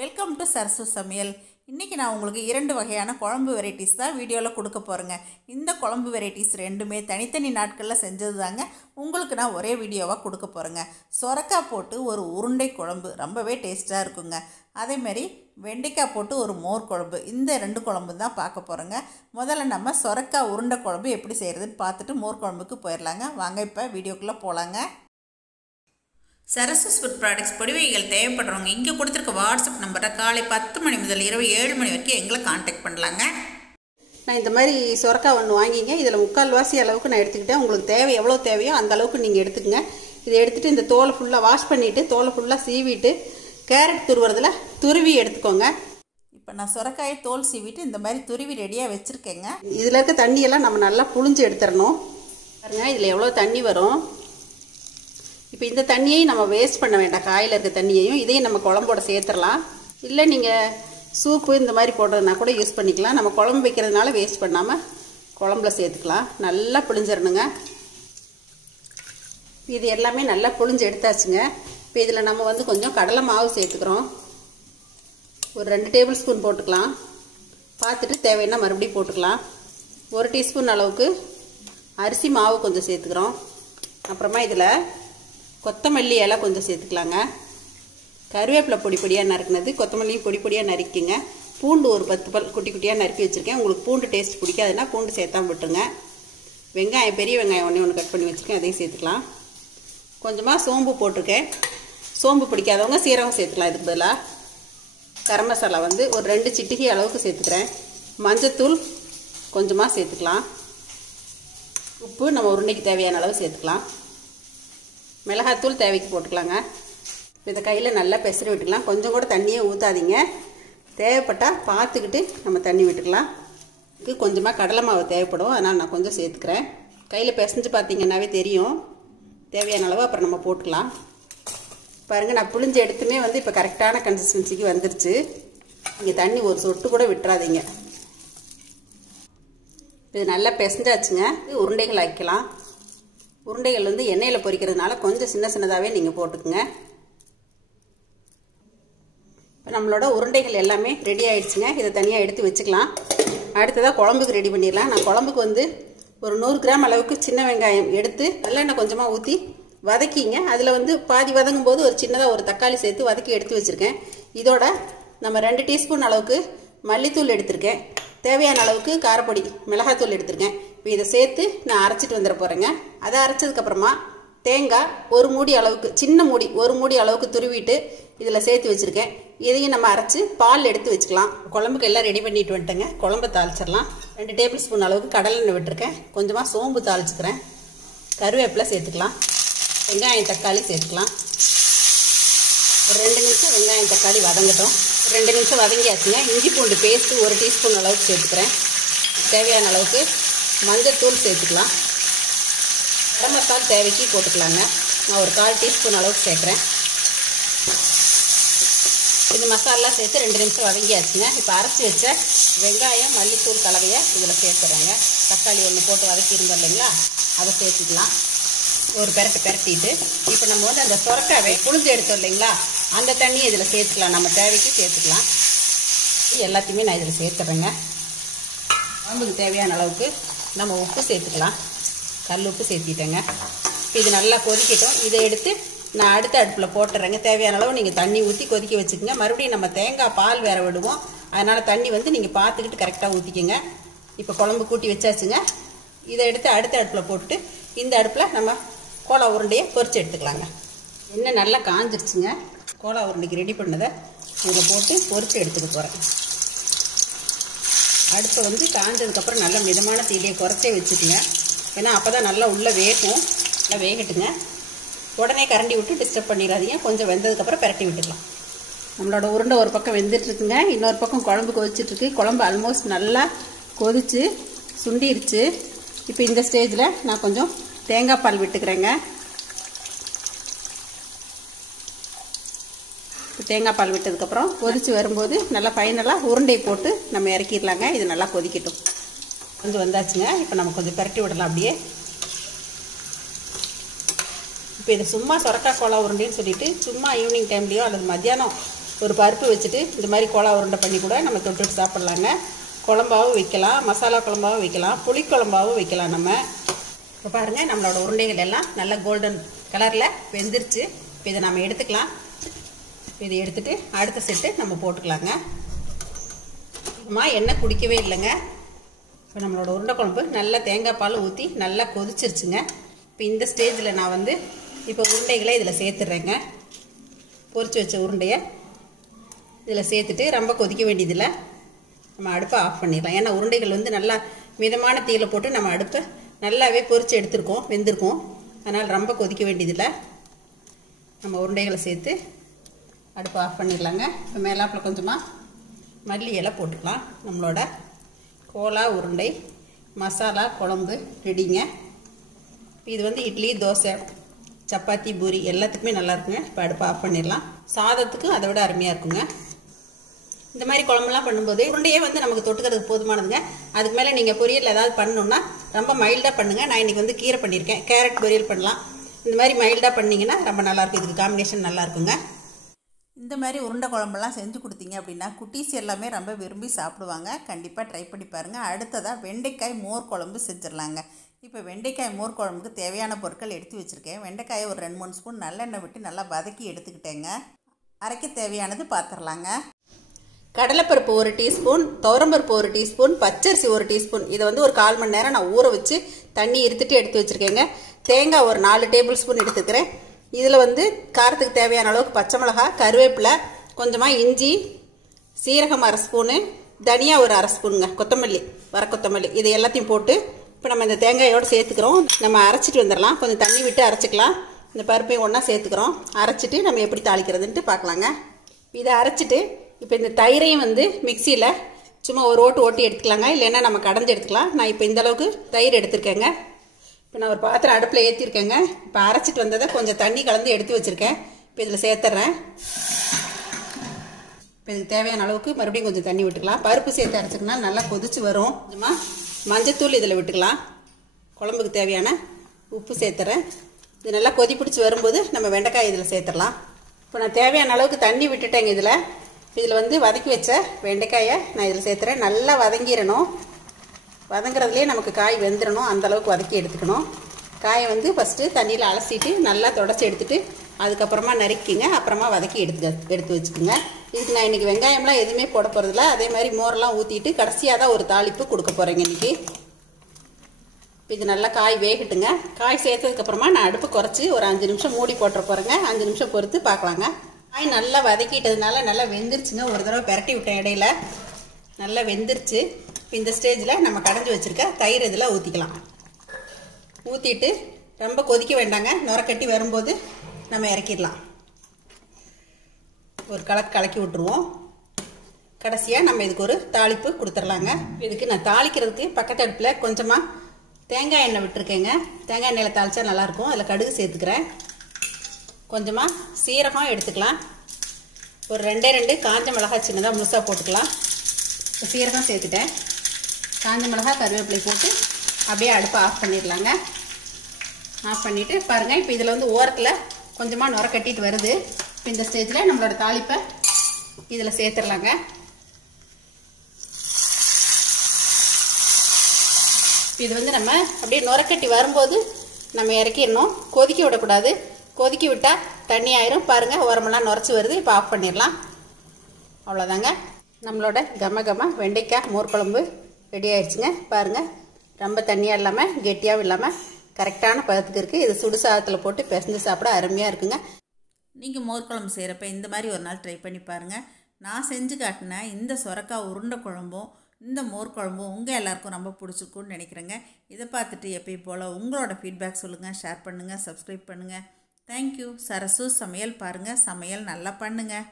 Welcome to Sarasu சமையல். இன்றைக்கி நான் உங்களுக்கு 2 வகையான குழம்பு வெரைட்டிஸ் தான் வீடியோவில் கொடுக்க போகிறேங்க. இந்த குழம்பு வெரைட்டிஸ் ரெண்டுமே தனித்தனி நாட்களில் செஞ்சது தாங்க உங்களுக்கு நான் ஒரே வீடியோவாக கொடுக்க போகிறேங்க. சொரக்காய் போட்டு ஒரு உருண்டை குழம்பு ரொம்பவே டேஸ்ட்டாக இருக்குங்க. அதேமாரி வெண்டைக்காய் போட்டு ஒரு மோர் குழம்பு, இந்த 2 குழம்பு தான் பார்க்க போகிறோங்க. முதல்ல நம்ம சொரக்காய் உருண்டை குழம்பு எப்படி செய்கிறதுன்னு பார்த்துட்டு மோர் குழம்புக்கு போயிடலாங்க. வாங்க இப்போ வீடியோக்குள்ளே போகலாங்க. சரசஸ் ஃபுட் ப்ராடக்ட்ஸ் பொடிவைகள் தேவைப்படுறவங்க இங்கே கொடுத்துருக்க வாட்ஸ்அப் நம்பரை காலை 10 மணி முதல் இரவு 7 மணி வரைக்கும் எங்களை காண்டாக்ட் பண்ணலாங்க. நான் இந்த மாதிரி சொரக்காய் ஒன்று வாங்கிங்க. இதில் 3/4 அளவுக்கு நான் எடுத்துக்கிட்டேன். உங்களுக்கு தேவை எவ்வளோ தேவையோ அந்த அளவுக்கு நீங்கள் எடுத்துக்கங்க. இதை எடுத்துகிட்டு இந்த தோலை ஃபுல்லாக வாஷ் பண்ணிவிட்டு தோலை ஃபுல்லாக சீவிட்டு கேரட் துருவுறதுல துருவி எடுத்துக்கோங்க. இப்போ நான் சொரக்காயை தோல் சீவிட்டு இந்த மாதிரி துருவி ரெடியாக வச்சுருக்கேங்க. இதில் இருக்க தண்ணியெல்லாம் நம்ம நல்லா புழிஞ்சு எடுத்துடணும். பாருங்க இதில் எவ்வளோ தண்ணி வரும். இப்போ இந்த தண்ணியையும் நம்ம வேஸ்ட் பண்ண வேண்டாம். காயில் இருக்க தண்ணியையும் இதையும் நம்ம குழம்போட சேர்த்துடலாம். இல்லை நீங்கள் சூப்பு இந்த மாதிரி போடுறதுனா கூட யூஸ் பண்ணிக்கலாம். நம்ம குழம்பு வைக்கிறதுனால வேஸ்ட் பண்ணாமல் குழம்புல சேர்த்துக்கலாம். நல்லா புழிஞ்சிடணுங்க. இது எல்லாமே நல்லா புழிஞ்சு எடுத்தாச்சுங்க. இப்போ இதில் நம்ம வந்து கொஞ்சம் கடலை மாவு சேர்த்துக்கிறோம். ஒரு 2 டேபிள் ஸ்பூன் போட்டுக்கலாம். பார்த்துட்டு தேவைன்னா மறுபடியும் போட்டுக்கலாம். 1 டீஸ்பூன் அளவுக்கு அரிசி மாவு கொஞ்சம் சேர்த்துக்கிறோம். அப்புறமா இதில் கொத்தமல்லி இலை கொஞ்சம் சேர்த்துக்கலாங்க. கருவேப்பிலை பொடி பொடியாக நறுக்குனது, கொத்தமல்லியும் பொடி பொடியாக நறுக்கிங்க. பூண்டு ஒரு 10 பல் குட்டி குட்டியாக நறுக்கி வச்சுருக்கேன். உங்களுக்கு பூண்டு டேஸ்ட் பிடிக்காதுன்னா பூண்டு சேர்த்தாம விட்டுருங்க. வெங்காயம், பெரிய வெங்காயம் ஒன்று கட் பண்ணி வச்சுருக்கேன், அதையும் சேர்த்துக்கலாம். கொஞ்சமாக சோம்பு போட்டிருக்கேன். சோம்பு பிடிக்காதவங்க சீரகம் சேர்த்துக்கலாம். இதுக்கு பதிலாக கரம் மசாலா வந்து ஒரு 2 சிட்டிகை அளவுக்கு சேர்த்துக்கிறேன். மஞ்சத்தூள் கொஞ்சமாக சேர்த்துக்கலாம். உப்பு நம்ம உருண்டைக்கு தேவையான அளவு சேர்த்துக்கலாம். மிளகாத்தூள் தேவைக்கு போட்டுக்கலாங்க. இதை கையில் நல்லா பெசரி விட்டுக்கலாம். கொஞ்சம் கூட தண்ணியே ஊற்றாதீங்க. தேவைப்பட்டால் பார்த்துக்கிட்டு நம்ம தண்ணி விட்டுக்கலாம். இதுக்கு கொஞ்சமாக கடலை மாவு தேவைப்படும், அதனால் நான் கொஞ்சம் சேர்த்துக்கிறேன். கையில் பிசைஞ்சு பார்த்தீங்கன்னாவே தெரியும். தேவையான அளவு அப்புறம் நம்ம போட்டுக்கலாம். பாருங்கள் நான் புளிஞ்சு எடுத்துமே வந்து இப்போ கரெக்டான கன்சிஸ்டன்சிக்கு வந்துருச்சு. இங்கே தண்ணி ஒரு சொட்டு கூட விட்டுறாதீங்க. இது நல்லா பிசைஞ்சாச்சுங்க. உருண்டைகள் ஆக்கலாம். உருண்டைகள் வந்து எண்ணெயில் பொரிக்கிறதுனால கொஞ்சம் சின்ன சின்னதாகவே நீங்கள் போட்டுக்குங்க. இப்போ நம்மளோட உருண்டைகள் எல்லாமே ரெடி ஆகிடுச்சுங்க. இதை தனியாக எடுத்து வச்சுக்கலாம். அடுத்ததாக குழம்புக்கு ரெடி பண்ணிடலாம். நான் குழம்புக்கு வந்து ஒரு 100 கிராம் அளவுக்கு சின்ன வெங்காயம் எடுத்து நல்லெண்ணெய் கொஞ்சமாக ஊற்றி வதக்கிங்க. அதில் வந்து பாதி வதங்கும் போது ஒரு சின்னதாக ஒரு தக்காளி சேர்த்து வதக்கி எடுத்து வச்சுருக்கேன். இதோட நம்ம 2 டீஸ்பூன் அளவுக்கு மல்லித்தூள் எடுத்திருக்கேன். தேவையான அளவுக்கு காரப்பொடி மிளகாத்தூள் எடுத்திருக்கேன். இப்போ இதை சேர்த்து நான் அரைச்சிட்டு வந்துட போகிறேங்க. அதை அரைச்சதுக்கப்புறமா தேங்காய் ஒரு மூடி அளவுக்கு, சின்ன மூடி ஒரு மூடி அளவுக்கு துருவிட்டு இதில் சேர்த்து வச்சுருக்கேன். இதையும் நம்ம அரைச்சி பால் எடுத்து வச்சுக்கலாம். குழம்புக்கு எல்லாம் ரெடி பண்ணிட்டு வந்துட்டேங்க. குழம்பை தாளிச்சிடலாம். 2 டேபிள் ஸ்பூன் அளவுக்கு கடலெண்ணெய் விட்டுருக்கேன். கொஞ்சமாக சோம்பு தாளிச்சுக்கிறேன். கருவேப்பிலை சேர்த்துக்கலாம். வெங்காயம் தக்காளி சேர்த்துக்கலாம். ஒரு 2 நிமிஷம் வெங்காயம் தக்காளி வதங்கட்டும். 2 நிமிஷம் வதங்கியாச்சுங்க. இஞ்சி பூண்டு பேஸ்ட்டு 1 டீஸ்பூன் அளவுக்கு சேர்த்துக்கிறேன். தேவையான அளவுக்கு மஞ்சத்தூள் சேர்த்துக்கலாம். கரம் மசாலா தேவைக்கு போட்டுக்கலாங்க. நான் ஒரு 1/4 டீஸ்பூன் அளவுக்கு சேர்க்குறேன். இந்த மசாலெலாம் சேர்த்து 2 நிமிஷம் வதங்கியாச்சுங்க. இப்போ அரைச்சி வச்ச வெங்காயம் மல்லித்தூள் கலவையை இதில் சேர்த்துறேங்க. தக்காளி ஒன்று போட்டு வதக்கியிருந்தோம் இல்லைங்களா, அதை சேர்த்துக்கலாம். ஒரு பெரட்டிட்டு இப்போ நம்ம வந்து அந்த சொரக்காவை புழிஞ்சு எடுத்தோம் இல்லைங்களா, அந்த தண்ணியை இதில் சேர்த்துக்கலாம். நம்ம தேவைக்கு சேர்த்துக்கலாம். எல்லாத்தையுமே நான் இதில் சேர்த்துறேங்க. குழம்புக்கு தேவையான அளவுக்கு நம்ம உப்பு சேர்த்துக்கலாம். கல் உப்பு சேர்த்திட்டேங்க. இது நல்லா கொதிக்கட்டும். இதை எடுத்து நான் அடுத்த அடுப்பில் போட்டுறேங்க. தேவையான அளவு நீங்கள் தண்ணி ஊற்றி கொதிக்க வச்சுக்கோங்க. மறுபடியும் நம்ம தேங்காய் பால் வேற விடுவோம். அதனால் தண்ணி வந்து நீங்கள் பார்த்துக்கிட்டு கரெக்டாக ஊற்றிக்கோங்க. இப்போ குழம்பு கூட்டி வச்சாச்சுங்க. இதை எடுத்து அடுத்த அடுப்பில் போட்டுட்டு இந்த அடுப்பில் நம்ம கோலா உருண்டையை பொரிச்சு எடுத்துக்கலாங்க. எண்ணெய் நல்லா காஞ்சிருச்சுங்க. கோலா உருண்டைக்கு ரெடி பண்ணதை இதில் போட்டு பொரிச்சு எடுத்துக்க போகிறேன். அடுப்பை வந்து காஞ்சதுக்கப்புறம் நல்ல மிதமான தீடியை குறைச்சே வச்சுக்கோங்க. ஏன்னா அப்போ தான் நல்லா உள்ளே வேகும். நல்லா வேகட்டுங்க. உடனே கரண்டி விட்டு டிஸ்டர்ப் பண்ணிடாதீங்க. கொஞ்சம் வெந்ததுக்கப்புறம் பரட்டி விட்டுக்கலாம். நம்மளோட உருண்டை ஒரு பக்கம் வெந்துட்டுருக்குங்க. இன்னொரு பக்கம் குழம்பு கொதிச்சிட்ருக்கு. குழம்பு ஆல்மோஸ்ட் நல்லா கொதிச்சு சுண்டிருச்சு. இப்போ இந்த ஸ்டேஜில் நான் கொஞ்சம் தேங்காய் பால் விட்டுக்கிறேங்க. தேங்காய் பால் விட்டதுக்கப்புறம் கொதிச்சு வரும்போது நல்லா ஃபைனலாக உருண்டை போட்டு நம்ம இறக்கிடலாங்க. இது நல்லா கொதிக்கட்டும். கொஞ்சம் வந்தாச்சுங்க. இப்போ நம்ம கொஞ்சம் பரட்டி விடலாம் அப்படியே. இப்போ இது சும்மா சொரக்காய் கோலா உருண்டைன்னு சொல்லிட்டு சும்மா ஈவினிங் டைம்லேயோ அல்லது மத்தியானம் ஒரு பருப்பு வச்சுட்டு இந்த மாதிரி கோலா உருண்டை பண்ணி கூட நம்ம தொட்டுட்டு சாப்பிட்லாங்க. குழம்பாகவும் வைக்கலாம், மசாலா குழம்பாகவும் வைக்கலாம், புளிக்குழம்பாகவும் வைக்கலாம். நம்ம இப்போ பாருங்கள் நம்மளோட உருண்டைகள் எல்லாம் நல்லா கோல்டன் கலரில் வெந்துருச்சு. இப்போ இதை நம்ம எடுத்துக்கலாம். இதை எடுத்துகிட்டு அடுத்த செட்டு நம்ம போட்டுக்கலாங்க. எண்ணெய் குடிக்கவே இல்லைங்க. இப்போ நம்மளோட உருண்டை குழம்பு நல்லா தேங்காய் பால் ஊற்றி நல்லா கொதிச்சிருச்சுங்க. இப்போ இந்த ஸ்டேஜில் நான் வந்து இப்போ உருண்டைகளை இதில் சேர்த்துட்றேங்க. பொரிச்சு வச்ச உருண்டையை இதில் சேர்த்துட்டு ரொம்ப கொதிக்க வேண்டியதில்லை, நம்ம அடுப்பை ஆஃப் பண்ணிடலாம். ஏன்னா உருண்டைகள் வந்து நல்லா மிதமான தீயில் போட்டு நம்ம அடுப்பை நல்லாவே பொரித்து எடுத்துருக்கோம், வெந்திருக்கோம். அதனால் ரொம்ப கொதிக்க வேண்டியதில்லை. நம்ம உருண்டைகளை சேர்த்து அடுப்பை ஆஃப் பண்ணிடலாங்க. இப்போ மேலாப்பில் கொஞ்சமாக மல்லி இலை போட்டுக்கலாம். நம்மளோட கோலா உருண்டை மசாலா குழம்பு ரெடிங்க. இது வந்து இட்லி, தோசை, சப்பாத்தி, பூரி எல்லாத்துக்குமே நல்லா இருக்குங்க. இப்போ அடுப்பை ஆஃப் பண்ணிடலாம். சாதத்துக்கு அதை விட அருமையாக இருக்குங்க. இந்த மாதிரி குழம்புலாம் பண்ணும்போது உருண்டையே வந்து நமக்கு தொட்டுக்கிறதுக்கு போதுமானதுங்க. அதுக்கு மேலே நீங்கள் பொரியல் ஏதாவது பண்ணணுன்னா ரொம்ப மைல்டாக பண்ணுங்கள். நான் இன்றைக்கி வந்து கீரை பண்ணியிருக்கேன், கேரட் பொரியல் பண்ணலாம். இந்த மாதிரி மைல்டாக பண்ணிங்கன்னா ரொம்ப நல்லாயிருக்கும். இதுக்கு காம்பினேஷன் நல்லாயிருக்குங்க. இந்த மாதிரி உருண்டை குழம்பெல்லாம் செஞ்சு கொடுத்தீங்க அப்படின்னா குட்டீஸ் எல்லாமே ரொம்ப விரும்பி சாப்பிடுவாங்க. கண்டிப்பாக ட்ரை பண்ணி பாருங்கள். அடுத்ததாக வெண்டைக்காய் மோர் குழம்பு செஞ்சிடலாங்க. இப்போ வெண்டைக்காய் மோர் குழம்புக்கு தேவையான பொருட்கள் எடுத்து வச்சுருக்கேன். வெண்டைக்காயை ஒரு 2-3 ஸ்பூன் நல்லெண்ணெய் விட்டு நல்லா வதக்கி எடுத்துக்கிட்டேங்க. அரைக்க தேவையானது பார்த்துடலாங்க. கடலைப்பருப்பு 1 டீஸ்பூன், துவரம்பருப்பு 1 டீஸ்பூன், பச்சரிசி 1 டீஸ்பூன். இதை வந்து ஒரு 1/4 மணி நேரம் நான் ஊற வச்சு தண்ணி இருத்துட்டு எடுத்து வச்சுருக்கேங்க. தேங்காய் ஒரு 4 டேபிள் ஸ்பூன் எடுத்துக்கிறேன். இதில் வந்து காரத்துக்கு தேவையான அளவுக்கு பச்சை மிளகாய், கருவேப்பிலை, கொஞ்சமாக இஞ்சி, சீரகம் 1/2 ஸ்பூனு, தனியா ஒரு 1/2 ஸ்பூனுங்க, கொத்தமல்லி, வர கொத்தமல்லி, இது எல்லாத்தையும் போட்டு இப்போ நம்ம இந்த தேங்காயோடு சேர்த்துக்கிறோம். நம்ம அரைச்சிட்டு வந்துடலாம். கொஞ்சம் தண்ணி விட்டு அரைச்சிக்கலாம். இந்த பருப்பையும் ஒன்றா சேர்த்துக்கிறோம். அரைச்சிட்டு நம்ம எப்படி தாளிக்கிறதுன்ட்டு பார்க்கலாங்க. இதை அரைச்சிட்டு இப்போ இந்த தயிரையும் வந்து மிக்சியில் சும்மா ஒரு ஓட்டி எடுத்துக்கலாங்க. இல்லைன்னா நம்ம கடைஞ்சி எடுத்துக்கலாம். நான் இப்போ இந்த அளவுக்கு தயிர் எடுத்துருக்கேங்க. இப்போ நான் ஒரு பாத்திரம் அடுப்பில் ஏற்றிருக்கேங்க. இப்போ அரைச்சிட்டு வந்ததை கொஞ்சம் தண்ணி கலந்து எடுத்து வச்சுருக்கேன். இப்போ இதில் சேர்த்துட்றேன். இப்போ இதுக்கு தேவையான அளவுக்கு மறுபடியும் கொஞ்சம் தண்ணி விட்டுக்கலாம். பருப்பு சேர்த்து அரைச்சிக்கனா நல்லா கொதிச்சு வரும். கொஞ்சமாக மஞ்சத்தூள் இதில் விட்டுக்கலாம். குழம்புக்கு தேவையான உப்பு சேர்த்துறேன். இது நல்லா கொதி பிடிச்சி வரும்போது நம்ம வெண்டைக்காய் இதில் சேர்த்துடலாம். இப்போ நான் தேவையான அளவுக்கு தண்ணி விட்டுட்டேங்க. இதில் வந்து வதக்கி வச்ச வெண்டைக்காயை நான் இதில் சேர்த்துறேன். நல்லா வதங்கிடணும். வதங்குறதுலேயே நமக்கு காய் வெந்துடணும். அந்தளவுக்கு வதக்கி எடுத்துக்கணும். காயை வந்து ஃபஸ்ட்டு தண்ணியில் அலசிட்டு நல்லா தொடச்சி எடுத்துகிட்டு அதுக்கப்புறமா நறுக்கிங்க. அப்புறமா வதக்கி எடுத்து வச்சுக்கோங்க. இதுக்கு நான் இன்றைக்கி வெங்காயம்லாம் எதுவுமே போட போகிறதில்ல. அதே மாதிரி மோரெலாம் ஊற்றிட்டு கடைசியாக தான் ஒரு தாளிப்பு கொடுக்க போகிறேங்க இன்றைக்கி. இது நல்லா காய் வேகட்டுங்க. காய் சேர்த்ததுக்கப்புறமா நான் அடுப்பு குறைச்சி ஒரு 5 நிமிஷம் மூடி போட்டுற போகிறேங்க. 5 நிமிஷம் பொறுத்து பார்க்கலாங்க. காய் நல்லா வதக்கிட்டதுனால நல்லா வெந்துருச்சுங்க. ஒரு தடவை பெரட்டி விட்டேன் இடையில. நல்லா வெந்துருச்சு. இந்த ஸ்டேஜில் நம்ம கடைஞ்சி வச்சுருக்க தயிர் இதில் ஊற்றிக்கலாம். ஊற்றிட்டு ரொம்ப கொதிக்க வேண்டாங்க. நுரக்கட்டி வரும்போது நம்ம இறக்கிடலாம். ஒரு கலக்கி விட்டுருவோம். கடைசியாக நம்ம இதுக்கு ஒரு தாளிப்பு கொடுத்துடலாங்க. இதுக்கு நான் தாளிக்கிறதுக்கு பக்கத்து அடுப்பில் கொஞ்சமாக தேங்காய் எண்ணெய் விட்டுருக்கேங்க. தேங்காய் எண்ணெயில் தாளித்தா நல்லாயிருக்கும். அதில் கடுகு சேர்த்துக்கிறேன். கொஞ்சமாக சீரகம் எடுத்துக்கலாம். ஒரு 2 காஞ்ச மிளகாய் சின்னதாக முழுசாக போட்டுக்கலாம். இப்போ சீரகம் சேர்த்துட்டேன். காஞ்ச மிளகாய், கருவேப்பிலை போட்டு அப்படியே அடுப்பை ஆஃப் பண்ணிடலாங்க. ஆஃப் பண்ணிவிட்டு பாருங்கள். இப்போ இதில் வந்து ஓரத்தில் கொஞ்சமாக நுர கட்டிட்டு வருது. இப்போ இந்த ஸ்டேஜில் நம்மளோட தாளிப்பை இதில் சேர்த்துடலாங்க. இது வந்து நம்ம அப்படியே நுரக்கட்டி வரும்போது நம்ம இறக்கிடணும். கொதிக்க விடக்கூடாது. கொதிக்க விட்டால் தண்ணி ஆயிரும். பாருங்கள் ஓரமெல்லாம் நுரைச்சி வருது. இப்போ ஆஃப் பண்ணிடலாம். அவ்வளோதாங்க. நம்மளோட கம வெண்டைக்காய் மோர் குழம்பு ரெடி ஆயிடுச்சுங்க. பாருங்கள் ரொம்ப தண்ணியாக இல்லாமல் கெட்டியாகவும் இல்லாமல் கரெக்டான பதத்துக்கு இருக்குது. இது சுடு சாதத்தில் போட்டு பிசைஞ்சு சாப்பிட அருமையாக இருக்குங்க. நீங்கள் மோர் குழம்பு செய்கிறப்ப இந்த மாதிரி ஒரு நாள் ட்ரை பண்ணி பாருங்கள். நான் செஞ்சு காட்டினேன் இந்த சொரக்காய் உருண்டை குழம்பும் இந்த மோர் குழம்பும் உங்கள் எல்லாருக்கும் ரொம்ப பிடிச்சிருக்குன்னு நினைக்கிறேங்க. இதை பார்த்துட்டு எப்பயும் போல் உங்களோட ஃபீட்பேக் சொல்லுங்கள், ஷேர் பண்ணுங்கள், சப்ஸ்கிரைப் பண்ணுங்கள். தேங்க்யூ. சரசு சமையல் பாருங்கள். சமையல் நல்லா பண்ணுங்கள்.